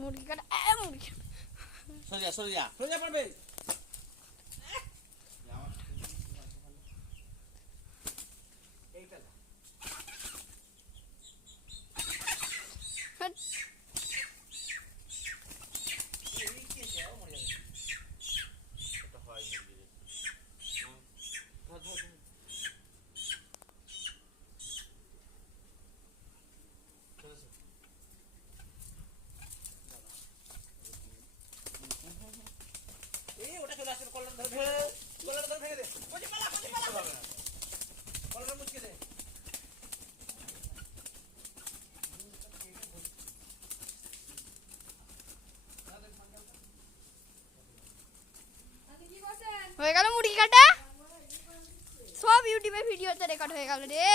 মুরগি কাটা মুরগি সোজা পড়বে হয়ে গেল মুরগি কাটা সব ইউটিউবে ভিডিওতে রেকর্ড হয়ে গেল রে।